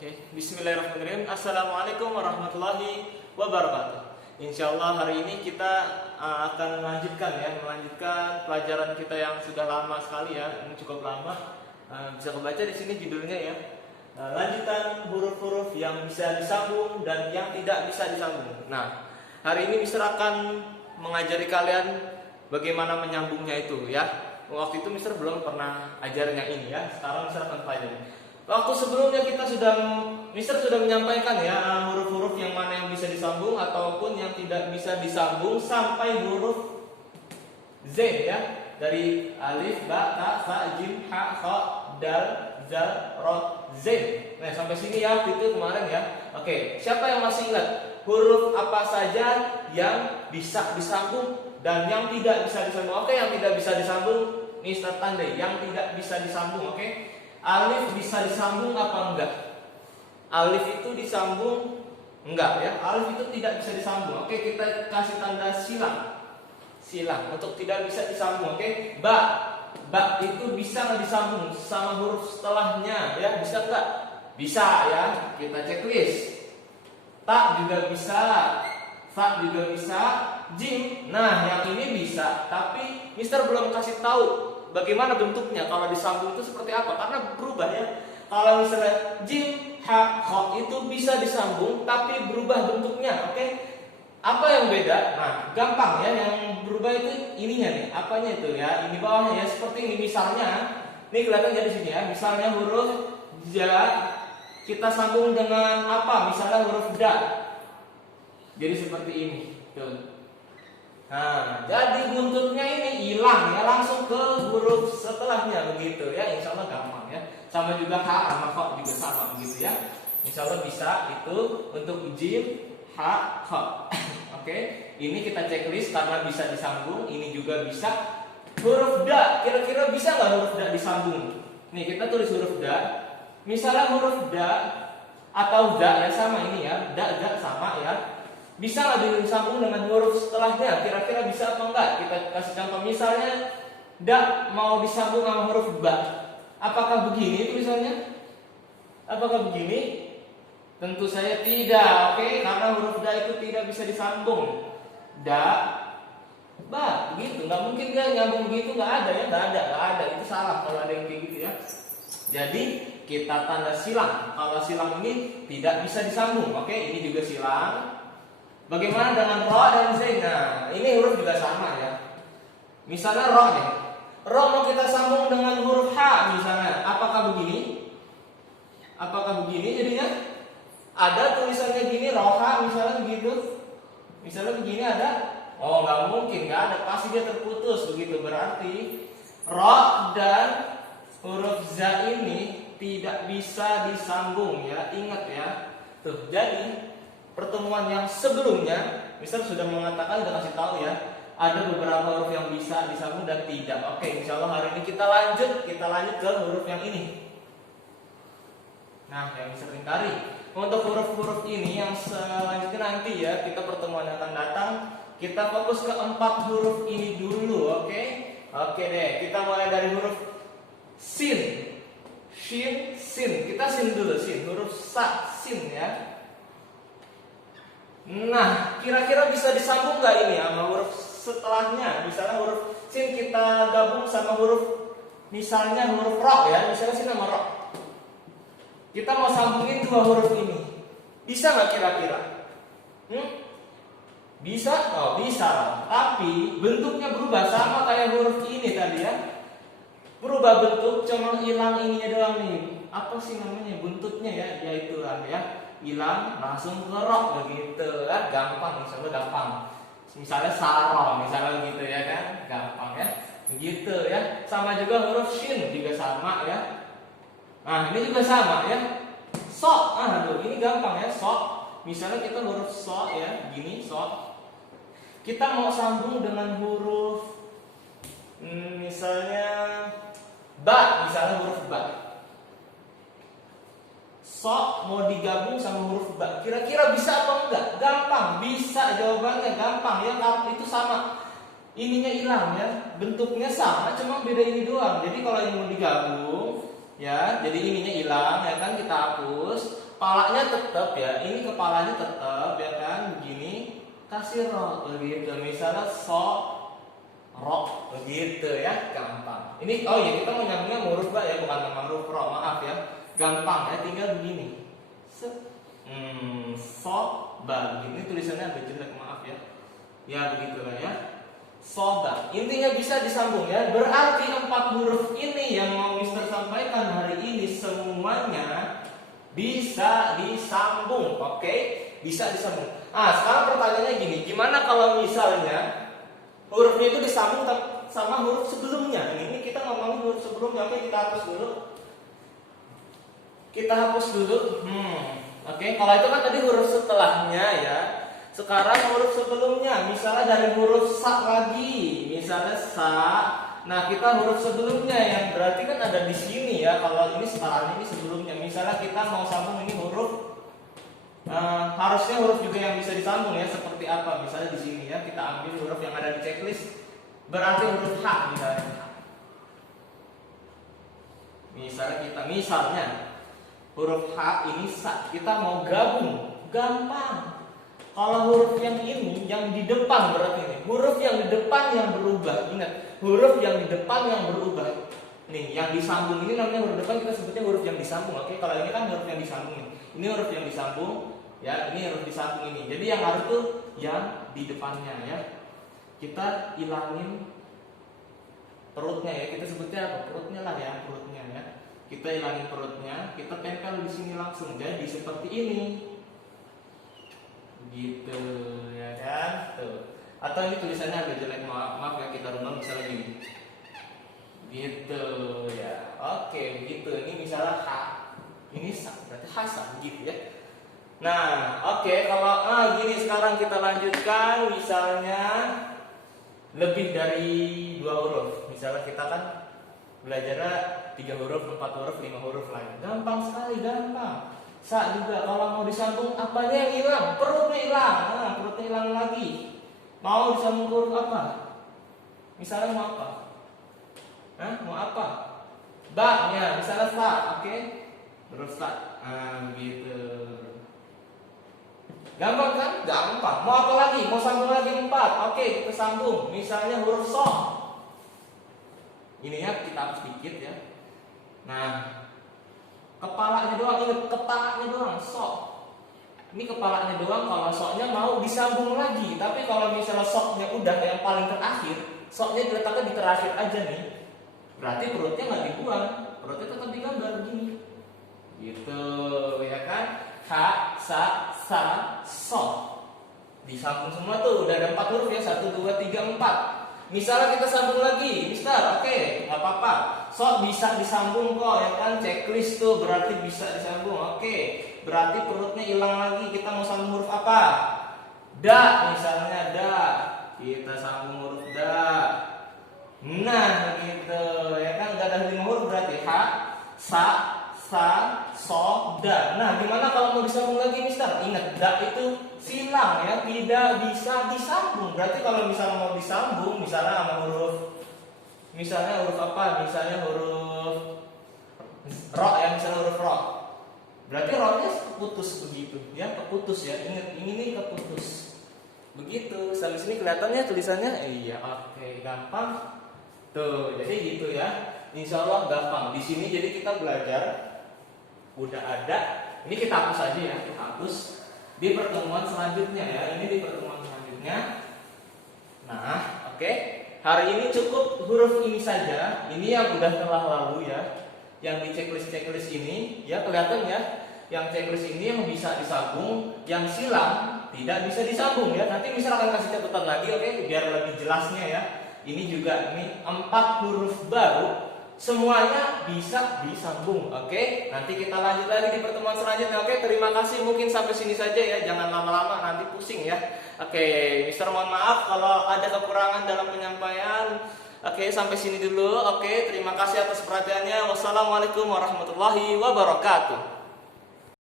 Oke, Bismillahirrahmanirrahim. Assalamualaikum warahmatullahi wabarakatuh. Insya Allah hari ini kita akan melanjutkan pelajaran kita yang sudah lama sekali ya, ini cukup lama. Bisa kebaca di sini judulnya ya. Lanjutan huruf-huruf yang bisa disambung dan yang tidak bisa disambung. Nah, hari ini Mister akan mengajari kalian bagaimana menyambungnya itu ya. Waktu itu Mister belum pernah ajarnya ini ya. Sekarang Mister akan pelajari. Waktu sebelumnya Mister sudah menyampaikan ya huruf-huruf yang mana yang bisa disambung ataupun yang tidak bisa disambung sampai huruf Z ya, dari alif, ba, ta, sa, jim, ha, kha, dal, zal, ro, z. Nah sampai sini ya itu kemarin ya. Oke, siapa yang masih ingat huruf apa saja yang bisa disambung dan yang tidak bisa disambung? Oke, yang tidak bisa disambung Mister tandai, yang tidak bisa disambung. Oke. Alif bisa disambung apa enggak? Alif itu disambung enggak ya? Alif itu tidak bisa disambung. Oke, kita kasih tanda silang. Silang untuk tidak bisa disambung. Oke, ba itu bisa nggak disambung sama huruf setelahnya ya? Bisa enggak? Bisa ya. Kita checklist. Ta juga bisa, fa juga bisa, jim. Nah, yang ini bisa, tapi Mister belum kasih tahu bagaimana bentuknya kalau disambung itu seperti apa, karena berubah ya. Kalau misalnya jim, ha, kha itu bisa disambung tapi berubah bentuknya. Oke. Apa yang beda? Nah, gampang ya, yang berubah itu ininya nih. Apanya itu ya? Ini bawahnya ya, seperti ini misalnya. Ini kelihatan ya di sini ya. Misalnya huruf ja kita sambung dengan apa? Misalnya huruf da. Jadi seperti ini. Tuh. Nah, jadi buntutnya ini hilang ya, langsung ke huruf setelahnya begitu ya. Insya Allah gampang ya. Sama juga ha sama kha juga sama begitu ya. Insya Allah bisa itu untuk jim, ha, kha. Oke, ini kita checklist karena bisa disambung. Ini juga bisa. Huruf da, kira-kira bisa nggak huruf da disambung? Nih kita tulis huruf da. Misalnya huruf da atau da ya sama ini ya, da sama ya. Bisa nggak disambung dengan huruf setelahnya? Kira-kira bisa apa enggak? Kita kasih contoh misalnya da mau disambung sama huruf ba. Apakah begini tulisannya? Apakah begini? Tentu saya tidak. Oke, karena huruf da itu tidak bisa disambung. Da, ba, begitu. Nggak mungkin kan nyambung begitu, nggak ada ya, nggak ada. Itu salah kalau ada yang kayak gitu ya. Jadi kita tanda silang. Kalau silang ini tidak bisa disambung. Oke, ini juga silang. Bagaimana dengan ro dan z? Nah, ini huruf juga sama ya. Misalnya ro nih. Ro mau kita sambung dengan huruf h misalnya. Apakah begini? Apakah begini jadinya? Ada tulisannya gini, roha misalnya begitu. Misalnya begini ada? Oh, nggak mungkin, nggak ada. Pasti dia terputus begitu. Berarti ro dan huruf za ini tidak bisa disambung ya. Ingat ya. Tuh, jadi pertemuan yang sebelumnya, Mister sudah mengatakan, sudah kasih tahu ya, ada beberapa huruf yang bisa disambung dan tidak. Oke, insya Allah hari ini kita lanjut ke huruf yang ini. Nah, yang Mister ingkari. Untuk huruf-huruf ini yang selanjutnya nanti ya, kita pertemuan yang akan datang, kita fokus ke 4 huruf ini dulu, oke? Oke deh, kita mulai dari huruf sin. Shin, sin. Kita sin dulu, sin. Huruf sa, sin ya. Nah, kira-kira bisa disambung nggak ini sama huruf setelahnya? Misalnya huruf sin kita gabung sama huruf, misalnya huruf ro ya, misalnya sin sama ro. Kita mau sambungin 2 huruf ini, bisa nggak kira-kira? Bisa? Oh bisa. Tapi bentuknya berubah sama kayak huruf ini tadi ya. Berubah bentuk, cuma hilang ininya doang nih. Apa sih namanya buntutnya ya? Yaitu ya. Hilang langsung ke ro begitu ya, gampang, misalnya gampang. Misalnya saro, misalnya begitu ya kan, gampang ya, begitu ya. Sama juga huruf shin juga sama ya. Nah ini juga sama ya. So, aduh ini gampang ya, so. Misalnya kita huruf so ya, gini so. Kita mau sambung dengan huruf, misalnya ba, misalnya huruf ba. So mau digabung sama huruf ba, kira-kira bisa apa enggak? Gampang, bisa, jawabannya gampang ya, itu sama. Ininya hilang ya, bentuknya sama, cuma beda ini doang. Jadi kalau ini mau digabung ya, jadi ininya hilang ya kan, kita hapus. kepalanya tetap ya, ini kepalanya tetap ya kan, begini kasih ro begitu, misalnya so ro begitu ya, gampang. Ini oh ya, kita mau nyambungnya huruf ba ya, bukan sama huruf ro, maaf ya, gampang ya, tinggal begini so ba, ini tulisannya agak jelek, maaf ya, ya begitulah ya, soba. Intinya bisa disambung ya, berarti 4 huruf ini yang mau Mister sampaikan hari ini semuanya bisa disambung, oke? Bisa disambung. Sekarang pertanyaannya gini, gimana kalau misalnya hurufnya itu disambung sama huruf sebelumnya? Ini kita ngomongin huruf sebelumnya, oke? Kita hapus dulu. Oke, kalau itu kan tadi huruf setelahnya ya. Sekarang huruf sebelumnya, misalnya dari huruf sa lagi, misalnya sa. Nah, kita huruf sebelumnya yang berarti kan ada di sini ya. Kalau ini sekarang ini sebelumnya. Misalnya kita mau sambung ini huruf, harusnya huruf juga yang bisa disambung ya. Seperti apa? Misalnya di sini ya, kita ambil huruf yang ada di checklist. Berarti huruf H misalnya. Misalnya huruf H ini sa. Kita mau gabung, gampang. Kalau huruf yang ini, yang di depan berarti ini huruf yang di depan yang berubah. Ingat, huruf yang di depan yang berubah. Nih, yang disambung ini namanya huruf depan, kita sebutnya huruf yang disambung. Oke, kalau ini kan huruf yang disambung nih. Ini huruf yang disambung, ya. Ini huruf disambung ini. Jadi yang harus tuh yang di depannya ya. Kita ilangin perutnya ya. Kita sebutnya apa? Perutnya lah ya, perutnya ya. Kita ilangin perutnya, kita tempel di sini langsung. Jadi seperti ini. Gitu ya kan, tuh. Atau ini tulisannya agak jelek, maaf ya, kita rubah misalnya gini gitu ya. Oke, begitu. Ini misalnya H, ini sa, berarti hasa gitu ya. Nah, oke, kalau gini, sekarang kita lanjutkan. Misalnya lebih dari 2 huruf, misalnya kita kan belajarnya 3 huruf, 4 huruf, 5 huruf lagi. Gampang sekali, gampang. Sa juga kalau mau disambung apanya yang hilang? Perutnya hilang. Nah, perutnya hilang lagi. Mau disambung huruf apa? Misalnya mau apa? Mau apa? Ba-nya, misalnya sa, oke? Huruf sa. Gitu. Gampang kan? Gampang. Mau apa lagi? Mau sambung lagi 4. Oke, kita sambung. Misalnya huruf so. Ini ya, kita hapus dikit ya. Nah, kepalanya doang, ingat kepalanya doang, sok. Ini kepalanya doang, kalau soknya mau disambung lagi. Tapi kalau misalnya soknya udah yang paling terakhir, soknya diletakkan di terakhir aja nih, berarti perutnya nggak dibuang, perutnya tetap digambar begini. Gitu ya kan? Ha, sa, so. Disambung semua tuh, udah ada 4 huruf ya, 1, 2, 3, 4. Misalnya kita sambung lagi, Mister, oke, nggak apa-apa. So bisa disambung kok, ya kan? Checklist tuh berarti bisa disambung. Oke, berarti perutnya hilang lagi. Kita mau sambung huruf apa? Da, misalnya da. Kita sambung huruf da. Nah, gitu, ya kan? Udah ada 5 huruf berarti ha, sa, so, da. Nah, gimana kalau mau disambung lagi, Mister? Ingat, da itu silang ya, tidak bisa disambung. Berarti kalau misalnya mau disambung, misalnya sama huruf, misalnya huruf apa? Misalnya huruf ro ya, misalnya huruf ro. Berarti ro-nya keputus begitu ya, keputus ya. Ingat, ini keputus. Begitu. Sampai sini kelihatannya tulisannya? Iya, oke, gampang. Tuh, jadi gitu ya. Insya Allah gampang. Di sini jadi kita belajar udah ada. Ini kita hapus aja ya, kita hapus. Di pertemuan selanjutnya ya, ini di pertemuan selanjutnya. Nah, oke. Hari ini cukup huruf ini saja. Ini yang udah telah lalu ya. Yang di checklist ini ya, kelihatan ya. Yang checklist ini yang bisa disambung, yang silang tidak bisa disambung ya. Nanti misalkan kasih catatan lagi, oke, biar lebih jelasnya ya. Ini juga ini 4 huruf baru. Semuanya bisa disambung, oke? Nanti kita lanjut lagi di pertemuan selanjutnya, oke? Terima kasih, mungkin sampai sini saja ya, jangan lama-lama nanti pusing ya. Oke, Mister mohon maaf kalau ada kekurangan dalam penyampaian. Oke, sampai sini dulu, oke? Terima kasih atas perhatiannya. Wassalamualaikum warahmatullahi wabarakatuh.